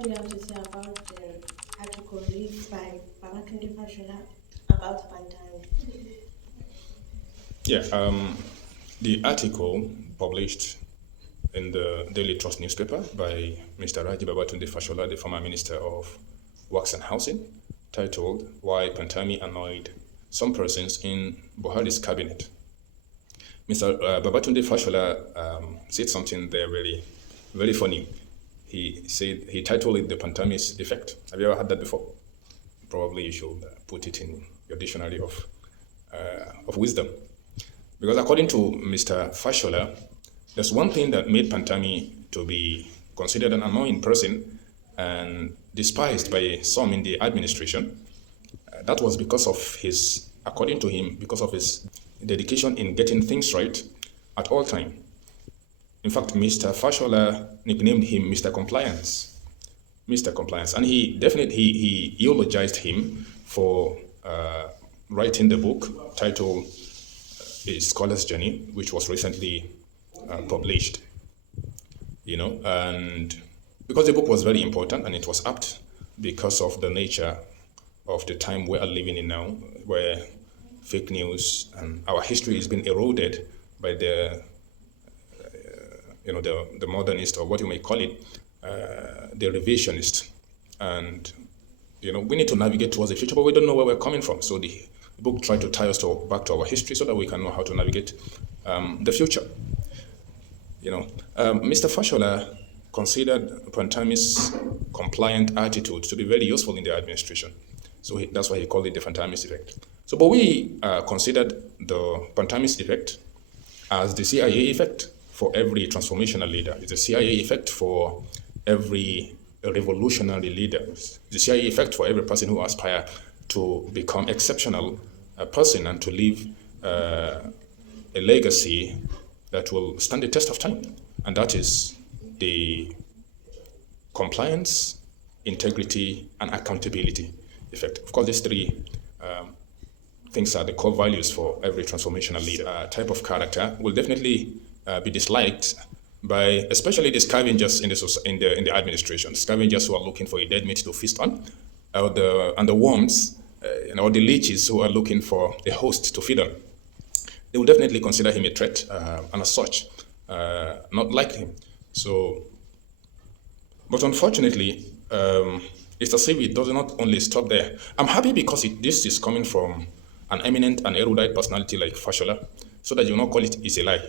what do you have to say about the article released by Mr Fashola about Pantami? Yeah, the article published in the Daily Trust newspaper by Mr. Babatunde Fashola, the former Minister of Works and Housing, titled "Why Pantami Annoyed Some Persons in Buhari's Cabinet." Mr. Babatunde Fashola said something there very, very funny. He titled it "The Pantami's Effect." Have you ever heard that before? Probably you should put it in your dictionary of wisdom. Because according to Mr. Fashola, there's one thing that made Pantami to be considered an annoying person and despised by some in the administration. That was because of his, according to him, because of his dedication in getting things right at all time. In fact, Mr. Fashola nicknamed him Mr. Compliance. Mr. Compliance. And he eulogized him for writing the book titled A Scholar's Journey, which was recently published. And because the book was very important and it was apt because of the nature of the time we are living in now, where fake news and our history is being eroded by the modernist, or what you may call it, the revisionist. And we need to navigate towards the future, but we don't know where we're coming from. So the book tried to tie us back to our history so that we can know how to navigate the future. Mr. Fashola considered Pantami's compliant attitude to be very useful in the administration. So that's why he called it the Pantami's effect. So, but we considered the Pantami's effect as the CIA effect for every transformational leader. It's the CIA effect for every revolutionary leader. It's the CIA effect for every person who aspires to become exceptional person and to leave a legacy that will stand the test of time. And that is the compliance, integrity, and accountability effect. Of course, these three things are the core values for every transformational leader. Type of character will definitely be disliked by especially the scavengers in the administration, scavengers who are looking for a dead meat to feast on, and the worms, or the leeches who are looking for a host to feed on. They will definitely consider him a threat, and as such, not like him. So, but unfortunately, it's as if it does not only stop there. I'm happy because this is coming from an eminent and erudite personality like Fashola, so that you will not call it's a lie.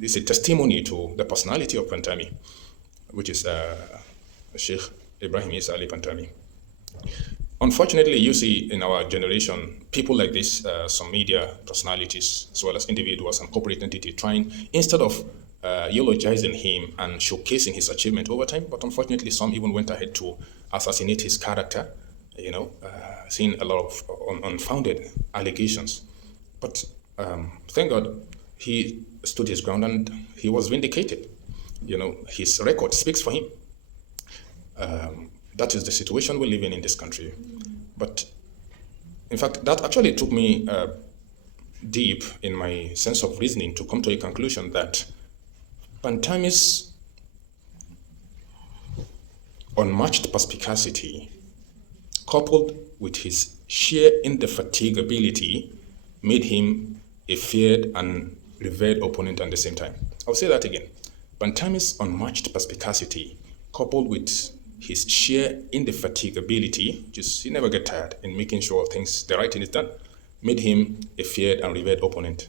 It's a testimony to the personality of Pantami, which is Sheikh Ibrahim Isa Ali Pantami. Unfortunately, you see in our generation, people like this, some media personalities, as well as individuals and corporate entities, trying, instead of eulogizing him and showcasing his achievement over time, but unfortunately, some even went ahead to assassinate his character, seeing a lot of unfounded allegations. But thank God, he stood his ground and he was vindicated. His record speaks for him. That is the situation we live in this country. But in fact, that actually took me deep in my sense of reasoning to come to a conclusion that Pantami's unmatched perspicacity, coupled with his sheer indefatigability, made him a feared and revered opponent at the same time. I'll say that again. Pantami's unmatched perspicacity, coupled with his sheer indefatigability, just he never get tired in making sure the right thing is done, made him a feared and revered opponent.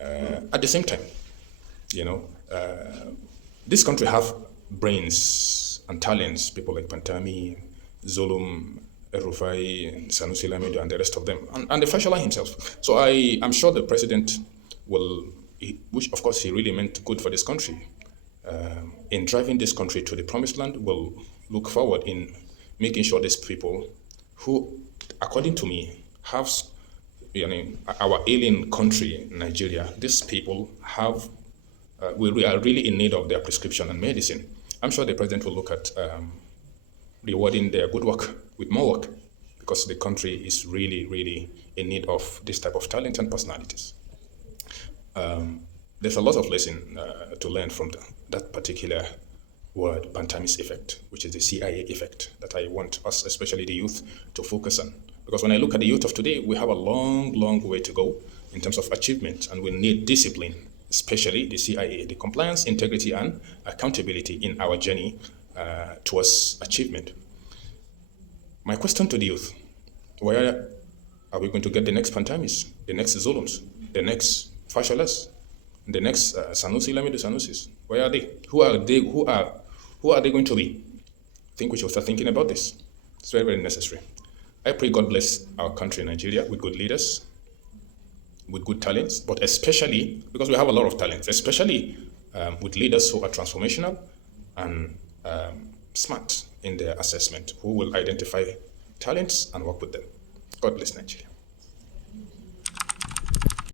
At the same time, this country have brains and talents, people like Pantami, Zulum, Erufai, Sanusi Lamido, and the rest of them, and the Fashola himself. So I'm sure the president will, which of course he really meant good for this country, in driving this country to the promised land, will look forward in making sure these people who, according to me, have our alien country, Nigeria, these people have, we are really in need of their prescription and medicine. I'm sure the president will look at rewarding their good work with more work, because the country is really, really in need of this type of talent and personalities. There's a lot of lesson to learn from that particular word Pantami's effect, which is the CIA effect that I want us, especially the youth, to focus on. Because when I look at the youth of today, we have a long way to go in terms of achievement, and we need discipline, especially the CIA, the compliance, integrity, and accountability in our journey towards achievement. My question to the youth: where are we going to get the next Pantamis, the next Zulums, the next Fasholas, the next Sanusi Lamido Sanusis? Where are they? Who are they going to be? I think we should start thinking about this. It's very necessary. I pray God bless our country, Nigeria, with good leaders, with good talents, but especially, because we have a lot of talents, especially with leaders who are transformational and smart in their assessment, who will identify talents and work with them. God bless Nigeria.